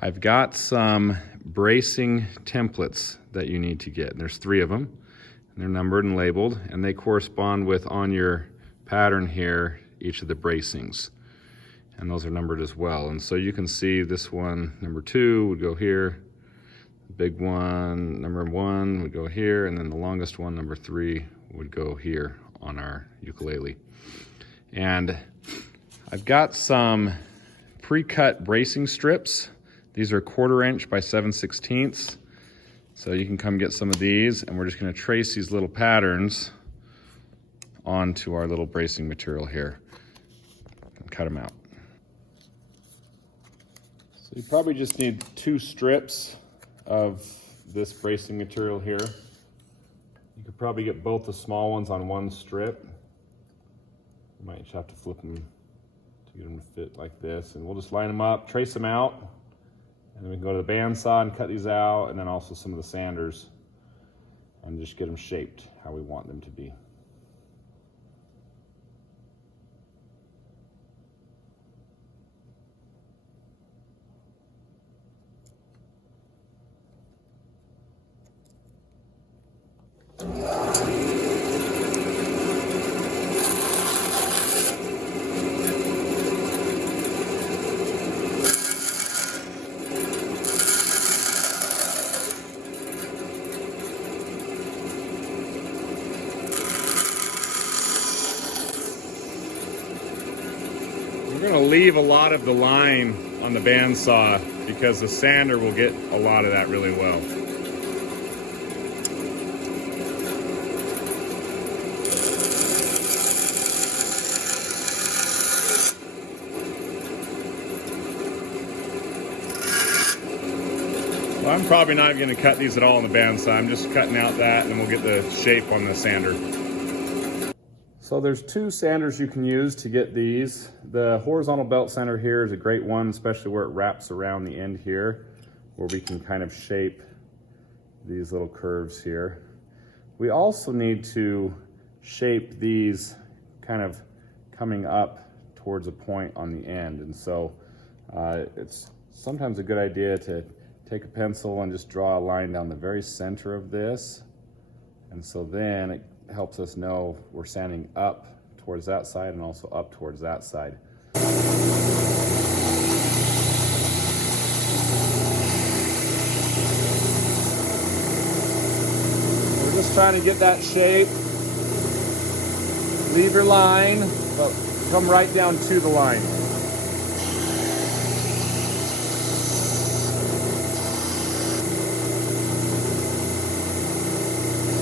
I've got some bracing templates that you need to get. There's 3 of them, and they're numbered and labeled, and they correspond with, on your pattern here, each of the bracings. And those are numbered as well. And so you can see this one, number 2, would go here. The big one, number 1, would go here, and then the longest one, number 3, would go here on our ukulele. And I've got some pre-cut bracing strips. These are 1/4 inch by 7/16. So you can come get some of these, and we're just gonna trace these little patterns onto our little bracing material here and cut them out. So you probably just need 2 strips of this bracing material here. You could probably get both the small ones on 1 strip. You might just have to flip them to get them to fit like this, and we'll just line them up, trace them out, and then we can go to the bandsaw and cut these out, and then also some of the sanders, and just get them shaped how we want them to be. We're going to leave a lot of the line on the bandsaw because the sander will get a lot of that really well. Well, I'm probably not going to cut these at all on the bandsaw. I'm just cutting out that, and then we'll get the shape on the sander. So there's 2 sanders you can use to get these. The horizontal belt sander here is a great one, especially where it wraps around the end here, where we can kind of shape these little curves here. We also need to shape these kind of coming up towards a point on the end. And so it's sometimes a good idea to take a pencil and just draw a line down the very center of this. And so then it helps us know we're sanding up towards that side and also up towards that side. We're just trying to get that shape. Leave your line, but come right down to the line.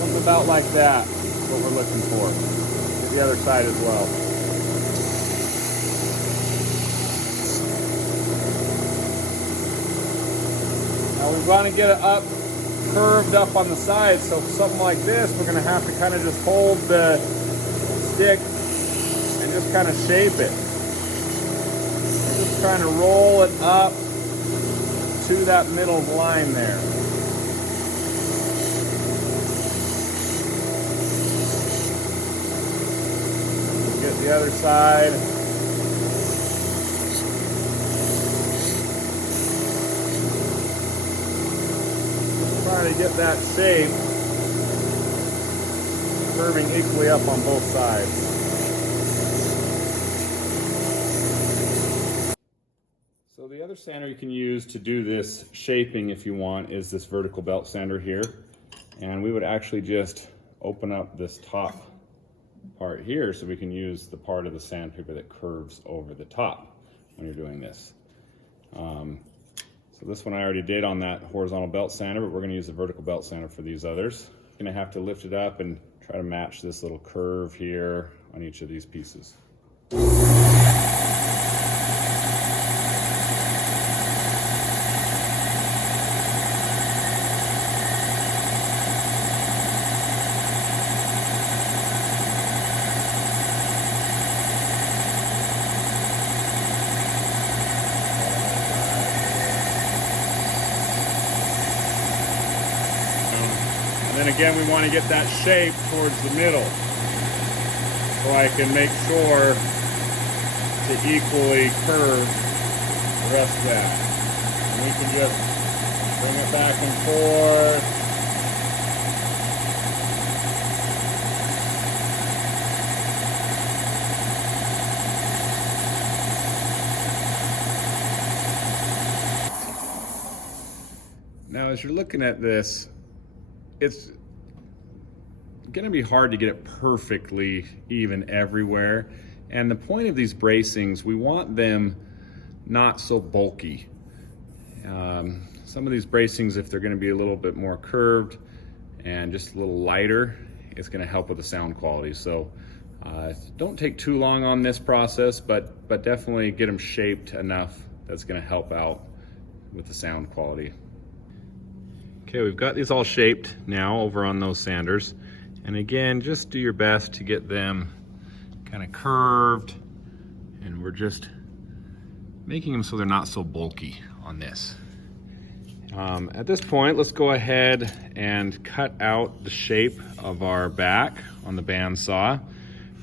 Something about like that. What we're looking for. Get the other side as well. Now we want to get it up, curved up on the side, so something like this, we're going to have to kind of just hold the stick and just kind of shape it. We're just trying to roll it up to that middle line there. The other side. Trying to get that shape curving equally up on both sides. So the other sander you can use to do this shaping, if you want, is this vertical belt sander here. And we would actually just open up this top part here so we can use the part of the sandpaper that curves over the top when you're doing this. So this one I already did on that horizontal belt sander, but we're going to use the vertical belt sander for these others. Going to have to lift it up and try to match this little curve here on each of these pieces. And then again, we want to get that shape towards the middle so I can make sure to equally curve the rest of that. And we can just bring it back and forth. Now, as you're looking at this, it's gonna be hard to get it perfectly even everywhere. And the point of these bracings, we want them not so bulky. Some of these bracings, if they're gonna be a little bit more curved and just a little lighter, it's gonna help with the sound quality. So don't take too long on this process, but definitely get them shaped enough that's gonna help out with the sound quality. Okay, we've got these all shaped now over on those sanders. And again, just do your best to get them kind of curved, and we're just making them so they're not so bulky on this. At this point, let's go ahead and cut out the shape of our back on the bandsaw.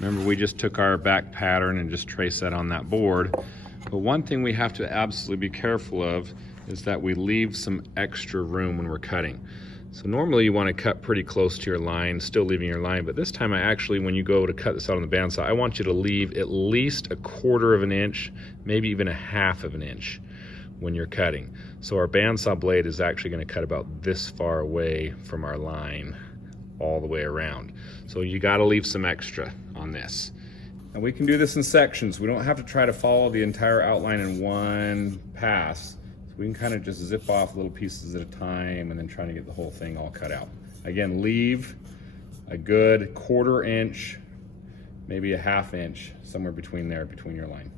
Remember, we just took our back pattern and just traced that on that board. But one thing we have to absolutely be careful of is that we leave some extra room when we're cutting. So normally you want to cut pretty close to your line, still leaving your line, but this time I actually, when you go to cut this out on the bandsaw, I want you to leave at least 1/4 of an inch, maybe even 1/2 of an inch when you're cutting. So our bandsaw blade is actually going to cut about this far away from our line all the way around. So you got to leave some extra on this. And we can do this in sections. We don't have to try to follow the entire outline in one pass. We can kind of just zip off little pieces at a time and then trying to get the whole thing all cut out. Again, leave a good 1/4 inch, maybe 1/2 inch, somewhere between there, between your line.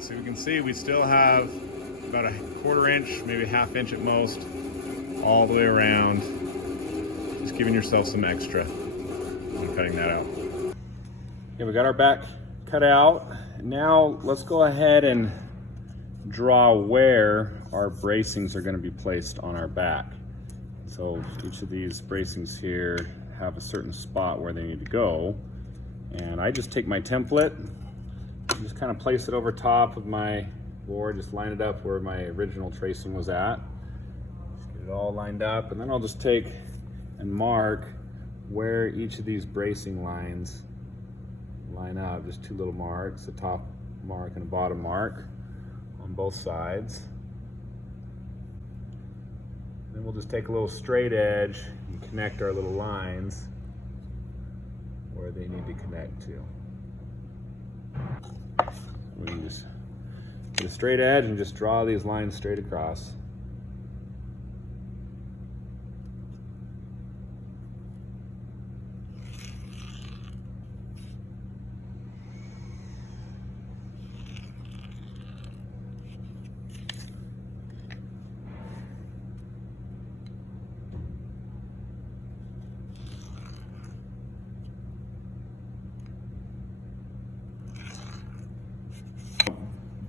So we can see we still have about 1/4 inch, maybe 1/2 inch at most, all the way around. Just giving yourself some extra on cutting that out. Okay, we got our back cut out. Now let's go ahead and draw where our bracings are going to be placed on our back. So each of these bracings here have a certain spot where they need to go. And I just take my template, just kind of place it over top of my board, just line it up where my original tracing was at. Just get it all lined up, and then I'll just take and mark where each of these bracing lines line up. Just 2 little marks, a top mark and a bottom mark on both sides. Then we'll just take a little straight edge and connect our little lines where they need to connect to. We can just get a straight edge and just draw these lines straight across.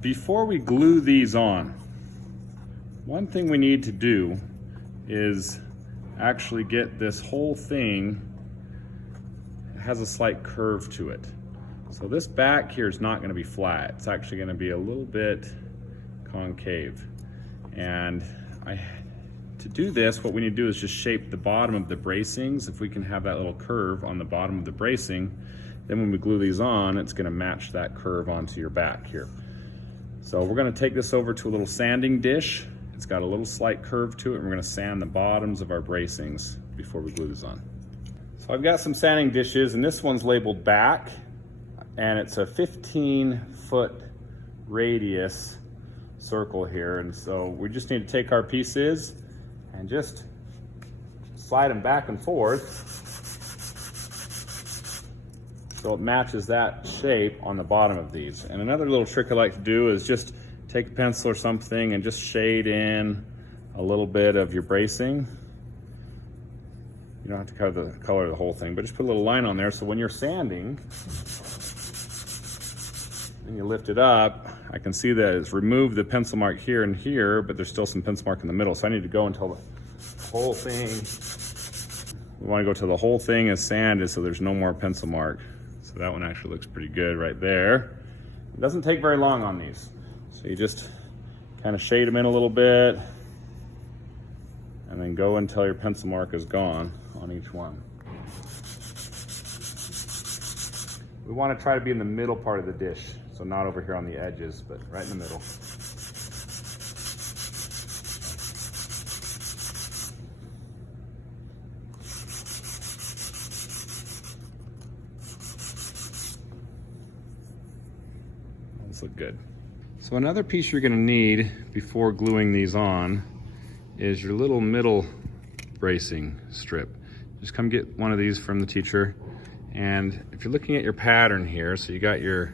Before we glue these on, one thing we need to do is actually get this whole thing, has a slight curve to it. So this back here is not going to be flat. It's actually going to be a little bit concave. And I to do this, what we need to do is just shape the bottom of the bracings. If we can have that little curve on the bottom of the bracing, then when we glue these on, it's gonna match that curve onto your back here. So we're gonna take this over to a little sanding dish. It's got a little slight curve to it, and we're gonna sand the bottoms of our bracings before we glue these on. So I've got some sanding dishes, and this one's labeled back, and it's a 15-foot radius circle here. And so we just need to take our pieces and just slide them back and forth so it matches that shape on the bottom of these. And another little trick I like to do is just take a pencil or something and just shade in a little bit of your bracing. You don't have to color the whole thing, but just put a little line on there so when you're sanding and you lift it up, I can see that it's removed the pencil mark here and here, but there's still some pencil mark in the middle. So I need to go until the whole thing, we want to go till the whole thing is sanded so there's no more pencil mark. So that one actually looks pretty good right there. It doesn't take very long on these. So you just kind of shade them in a little bit and then go until your pencil mark is gone on each one. We want to try to be in the middle part of the dish. So not over here on the edges, but right in the middle. Those look good. So another piece you're gonna need before gluing these on is your little middle bracing strip. Just come get one of these from the teacher. And if you're looking at your pattern here, so you got your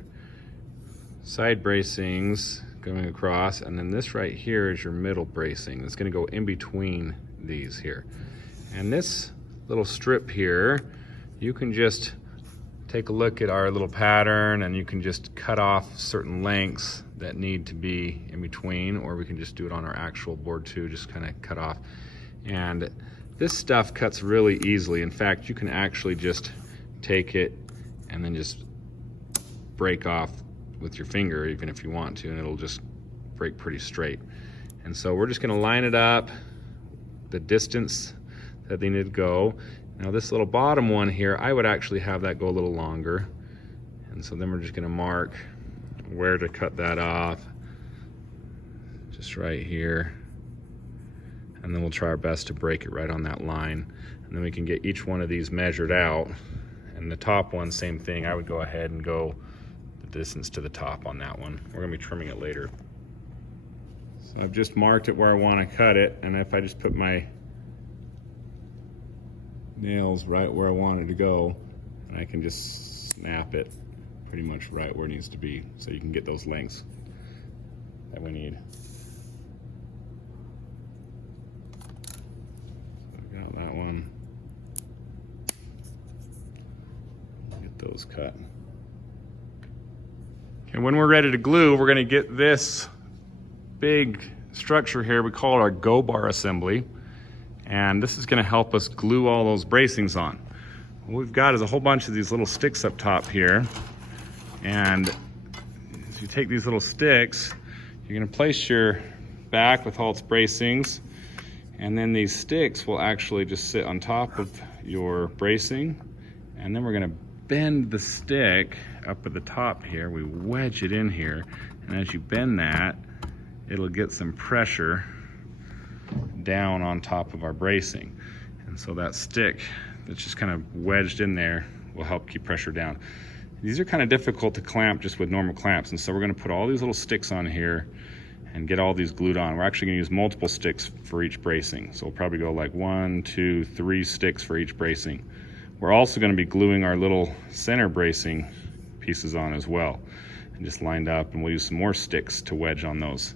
side bracings going across, and then this right here is your middle bracing. It's gonna go in between these here. And this little strip here, you can just take a look at our little pattern and you can just cut off certain lengths that need to be in between, or we can just do it on our actual board too, just kind of cut off. And this stuff cuts really easily. In fact, you can actually just take it and then just break off with your finger, even if you want to, and it'll just break pretty straight. And so we're just gonna line it up, the distance that they need to go. Now this little bottom one here, I would actually have that go a little longer. And so then we're just gonna mark where to cut that off, just right here. And then we'll try our best to break it right on that line. And then we can get each one of these measured out. And the top one, same thing. I would go ahead and go the distance to the top on that one. We're gonna be trimming it later. So I've just marked it where I wanna cut it. And if I just put my nails right where I want it to go, and I can just snap it pretty much right where it needs to be, so you can get those lengths that we need. So I've got that one. Get those cut. And when we're ready to glue, we're gonna get this big structure here. We call it our go bar assembly. And this is gonna help us glue all those bracings on. What we've got is a whole bunch of these little sticks up top here. And as you take these little sticks, you're gonna place your back with all its bracings, and then these sticks will actually just sit on top of your bracing. And then we're gonna bend the stick up at the top here. We wedge it in here, and as you bend that, it'll get some pressure down on top of our bracing. And so that stick that's just kind of wedged in there will help keep pressure down. These are kind of difficult to clamp just with normal clamps, and so we're gonna put all these little sticks on here and get all these glued on. We're actually gonna use multiple sticks for each bracing. So we'll probably go like 1, 2, 3 sticks for each bracing. We're also gonna be gluing our little center bracing pieces on as well, and just lined up, and we'll use some more sticks to wedge on those.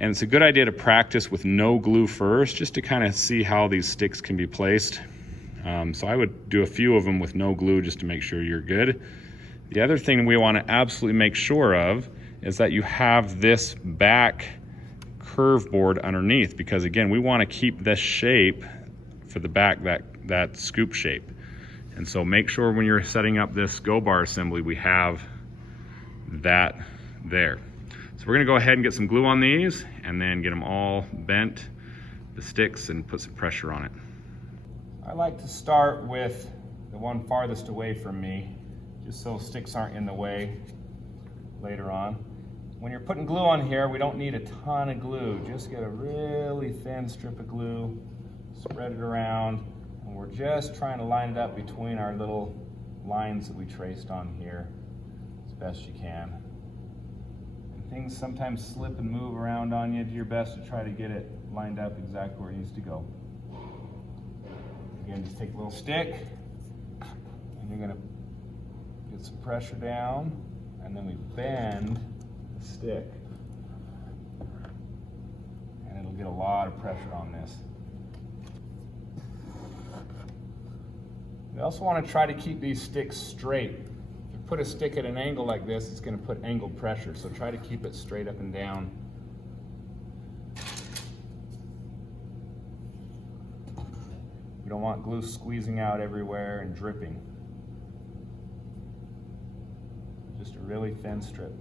And it's a good idea to practice with no glue first, just to kind of see how these sticks can be placed. So I would do a few of them with no glue just to make sure you're good. The other thing we want to absolutely make sure of is that you have this back curve board underneath, because again, we want to keep this shape for the back, that scoop shape. And so make sure when you're setting up this go bar assembly, we have that there. So we're gonna go ahead and get some glue on these and then get them all bent, the sticks and put some pressure on it. I like to start with the one farthest away from me, just so sticks aren't in the way later on. When you're putting glue on here, we don't need a ton of glue. Just get a really thin strip of glue, spread it around, and we're just trying to line it up between our little lines that we traced on here as best you can. And things sometimes slip and move around on you. Do your best to try to get it lined up exactly where it needs to go. Again, just take a little stick, and you're gonna get some pressure down, and then we bend the stick, and it'll get a lot of pressure on this. We also want to try to keep these sticks straight. If you put a stick at an angle like this, it's going to put angled pressure, so try to keep it straight up and down. You don't want glue squeezing out everywhere and dripping. Just a really thin strip.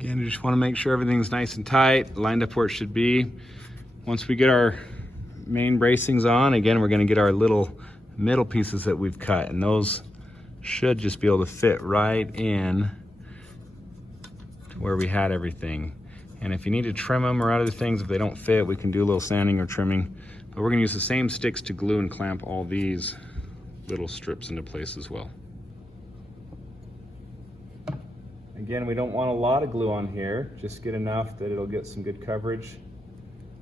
Again, you just want to make sure everything's nice and tight, lined up where it should be. Once we get our main bracings on, again, we're going to get our little middle pieces that we've cut, and those should just be able to fit right in to where we had everything. And if you need to trim them or other things, if they don't fit, we can do a little sanding or trimming. But we're going to use the same sticks to glue and clamp all these little strips into place as well. Again, we don't want a lot of glue on here, just get enough that it'll get some good coverage.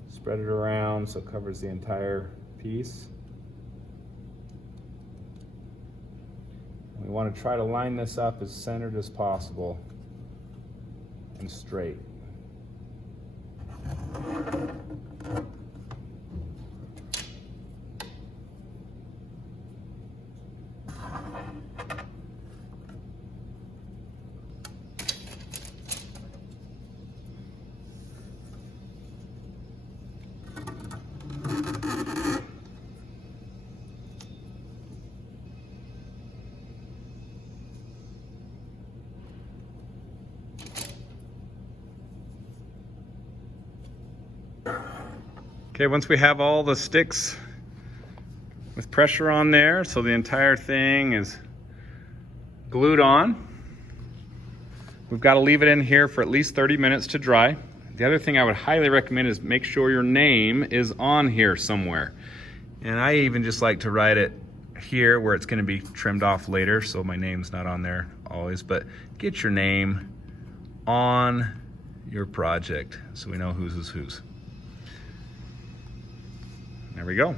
Spread it around so it covers the entire piece. We want to try to line this up as centered as possible and straight. Okay, once we have all the sticks with pressure on there, so the entire thing is glued on, we've got to leave it in here for at least 30 minutes to dry. The other thing I would highly recommend is make sure your name is on here somewhere. And I even just like to write it here where it's going to be trimmed off later, so my name's not on there always, but get your name on your project so we know whose is whose. There we go.